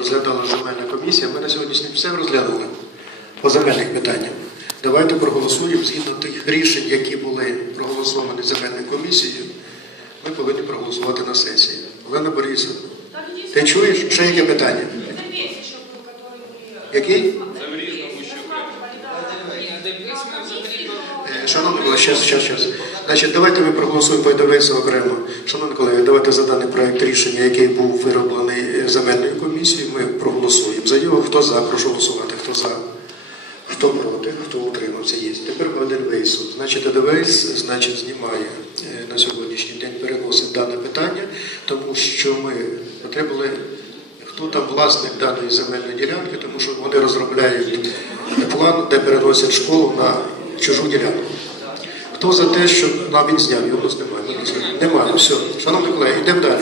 розглядала земельна комісія. Ми на сьогоднішній день все розглянули по земельних питаннях. Давайте проголосуємо згідно тих рішень, які були проголосовані земельною комісією. Ми повинні проголосувати на сесії. Олена Борисовна, ти чуєш? Ще яке питання? Это весь еще был, который мы... Який? Шановні колеги, ще, ще, ще. Значить, давайте ми проголосуємо по окремо. Шановні колеги, давайте за даний проект рішення, який був вироблений е, земельною комісією, ми проголосуємо. За нього хто за, прошу голосувати, хто за, хто проти, хто утримався, є. Тепер один висуд. Значить, ДВС значить, знімає е, на сьогоднішній день, переносить дане питання, тому що ми отримали хто там власник даної земельної ділянки, тому що вони розробляють план, де переносять школу на чужу ділянку. Хто за те, що ну, зняв, його немає. Немає, все. Шановні колеги, йдемо далі.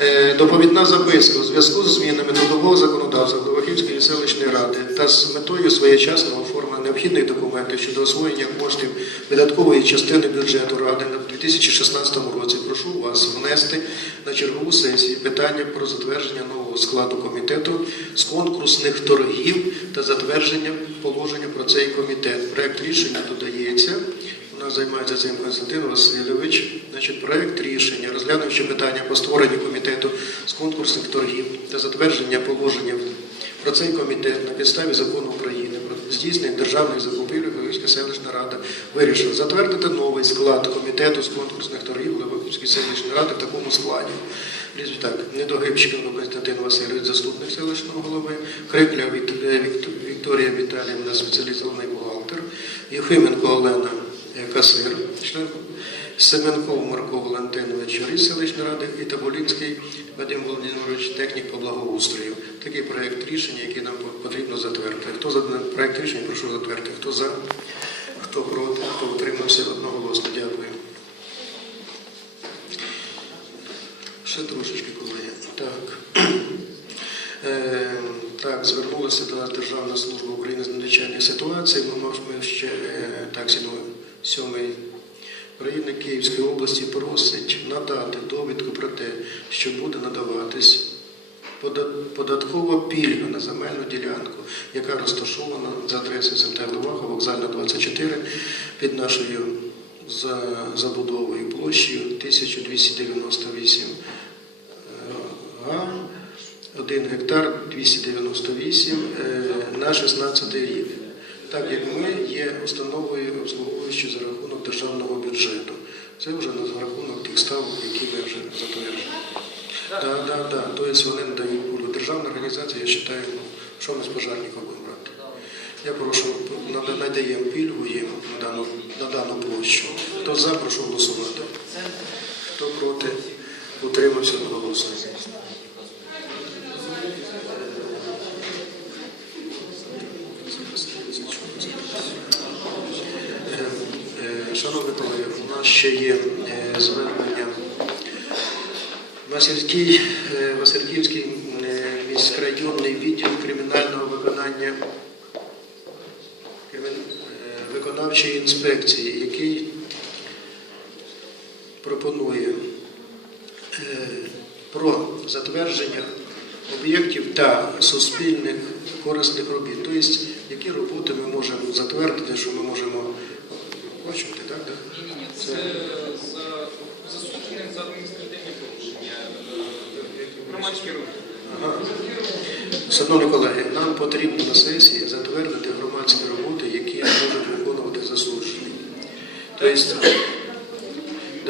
Е, Доповідна записка у зв'язку з змінами трудового законодавства Глобахівської селищної ради та з метою своєчасного оформлення необхідних документів щодо освоєння коштів видаткової частини бюджету ради на 2016 році. Прошу вас внести на чергову сесію питання про затвердження нового складу комітету з конкурсних торгів та затвердження положення про цей комітет. Проект рішення додається. У нас займається цим Константин Васильович. Значить, проект рішення, розглянувши питання по створенню комітету з конкурсних торгів та затвердження положення про цей комітет на підставі закону України про здійснення державних закупівель Львівська селищна рада вирішила затвердити новий склад комітету з конкурсних торгів Львівської селищної ради в такому складі. Прізвище Так, Недогибщиков Константин Васильович, заступник селищного голови, Крикля Вік- е, Вік- Вікторія Віталіївна, спеціалізований бухгалтер, Єфименко Олена е, касир, член Семенков Марко Валентинович, юрист селищної ради і Табулінський Вадим Володимирович, технік по благоустрою. Такий проект рішення, який нам потрібно затвердити. Хто за проект рішення, прошу затвердити. Хто за, хто проти, хто утримався одноголосно. Дякую. Ще трошечки, колеги. Так. Е, Так, звернулася до Державна служба України з надзвичайних ситуацій. Ми ще е, так сьомий країни Київської області просить надати довідку про те, що буде надаватись податкова пільга на земельну ділянку, яка розташована за адресою СМТ Леваха, вокзальна 24, під нашою забудовою площею 1298 га, 1 гектар 298 е, на 16 рік. Так як ми є установою обслуговуючою за рахунок державного бюджету. Це вже на рахунок тих ставок, які ми вже затверджені. Так, так, так. Тобто вони надають пулю. Державна організація, я вважаю, що ми з пожарників будемо брати. Я прошу, надаємо пільгу їм на дану, на дану площу. Хто за, прошу голосувати. Хто проти, утримався на голосування. Е, Шановні колеги, у нас ще є е, звернення. Е, Васильківський е, міськрайонний відділ кримінального виконання виконавчої інспекції, який пропонує про затвердження об'єктів та суспільних корисних робіт. Тобто, які роботи ми можемо затвердити, що ми можемо бачити, так? так? Ні, ні, це за за адміністративні порушення е, громадські роботи. Ага. Шановні колеги, нам потрібно на сесії затвердити громадські роботи, які можуть виконувати засуджені. Тобто,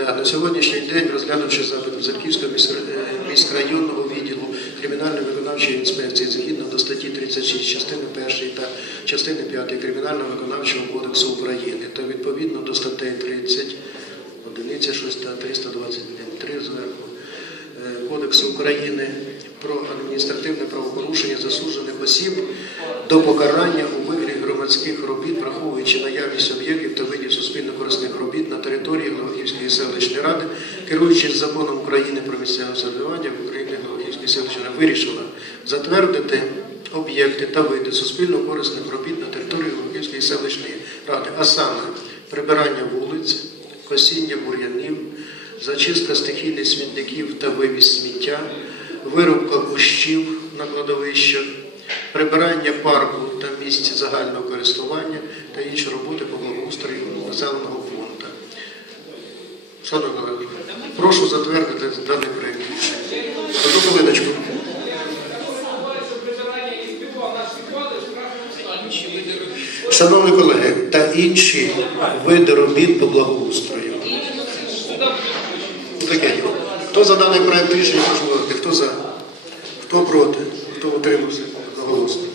на сьогоднішній день, розглянувши запит Зарківського е, міськрайонного відділу кримінальної виконавчої інспекції згідно до статті 36 частини 1 та частини 5 Кримінального виконавчого кодексу України та відповідно до статей 30, одиниця 6 та 321 зверху е, Кодексу України про адміністративне правопорушення засуджених осіб до покарання у вигляді громадських робіт, враховуючи наявність об'єктів та видів суспільно-корисних робіт на території Главківської селищної ради, керуючись законом України про місцеве самоврядування в Україні Главківської селищної ради, вирішила затвердити об'єкти та види суспільно-корисних робіт на території Главківської селищної ради, а саме прибирання вулиць, косіння бур'янів, зачистка стихійних смітників та вивіз сміття, вирубка кущів на кладовища, прибирання парку та місць загального користування та інші роботи по благоустрою населеного фонду. Шановні колеги, прошу затвердити даний проєкт. Одну хвилиночку. Шановні колеги, та інші види робіт по благоустрою. Таке. Хто за даний проект рішення прошу голосувати? Хто за? Хто проти? Хто утримався? Одноголосно.